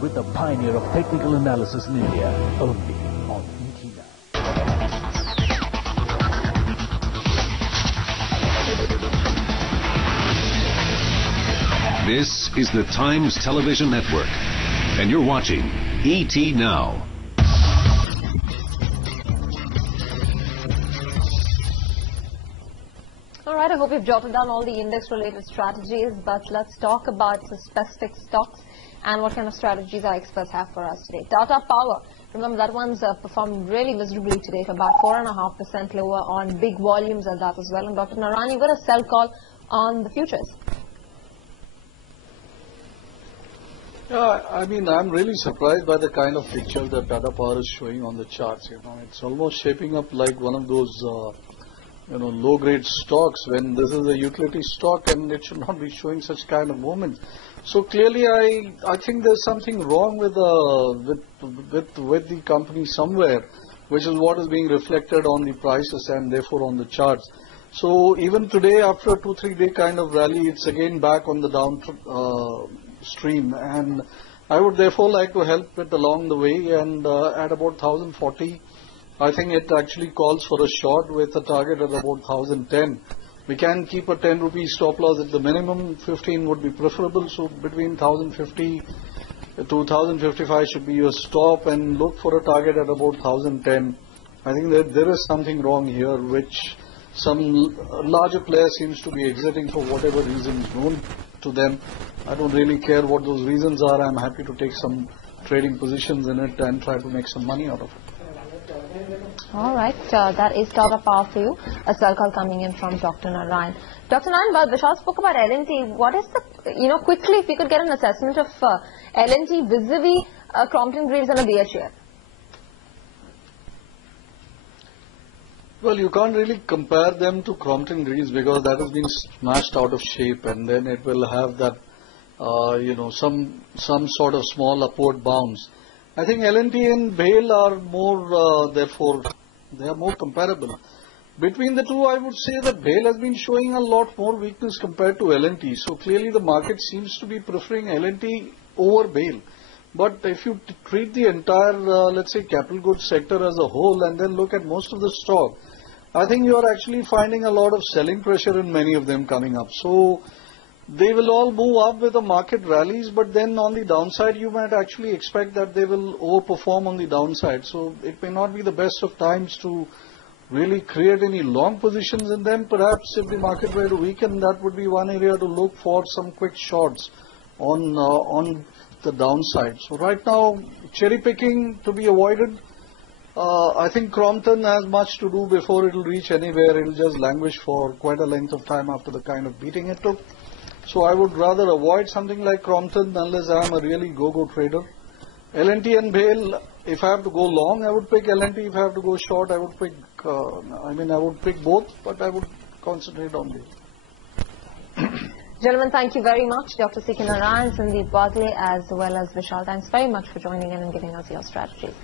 with the pioneer of technical analysis in India, only on ET Now. This is the Times Television Network, and you're watching ET Now. All right, I hope you've jotted down all the index-related strategies, but let's talk about the specific stocks and what kind of strategies our experts have for us today. Tata Power, remember that one's performed really miserably today, about 4.5% lower on big volumes at that as well. And Dr. Narayan, you've got a sell call on the futures. Yeah, I mean, I'm really surprised by the kind of picture that Tata Power is showing on the charts. You know, it's almost shaping up like one of those low-grade stocks when this is a utility stock and it should not be showing such kind of movement. So clearly, I think there's something wrong with the company somewhere, which is what is being reflected on the prices and therefore on the charts. So even today, after a 2-3 day kind of rally, it's again back on the down stream, and I would therefore like to help it along the way, and at about 1040. I think it actually calls for a short with a target at about 1010. We can keep a 10 rupee stop loss at the minimum. 15 would be preferable. So between 1050 to 1055 should be your stop, and look for a target at about 1010. I think that there is something wrong here, which some larger player seems to be exiting for whatever reasons known to them. I don't really care what those reasons are. I'm happy to take some trading positions in it and try to make some money out of it. All right, that is Tata Power for you. A sell call coming in from Dr. Narayan. Dr. Narayan, while Vishal spoke about L&T, what is the, quickly if we could get an assessment of L&T vis-a-vis Crompton Greaves and a BHF? Well, you can't really compare them to Crompton Greaves because that has been smashed out of shape, and then it will have that, some sort of small upward bounce. I think L&T and BAIL are more, therefore, they are more comparable. Between the two, I would say that BAIL has been showing a lot more weakness compared to L&T. So clearly the market seems to be preferring L&T over BAIL. But if you treat the entire, let's say, capital goods sector as a whole and then look at most of the stock, I think you are actually finding a lot of selling pressure in many of them coming up. So they will all move up with the market rallies, but then on the downside, you might actually expect that they will overperform on the downside. So it may not be the best of times to really create any long positions in them. Perhaps if the market were to weaken, that would be one area to look for some quick shorts on the downside. So right now, cherry picking to be avoided. I think Crompton has much to do before it will reach anywhere. It will just languish for quite a length of time after the kind of beating it took. So I would rather avoid something like Crompton unless I am a really go-go trader. L&T and BAIL, if I have to go long, I would pick L&T. If I have to go short, I would pick, I would pick both, but I would concentrate on BAIL. Gentlemen, thank you very much. Dr. C.K.NARAYAN, Sandeep Wadley, as well as Vishal. Thanks very much for joining in and giving us your strategies.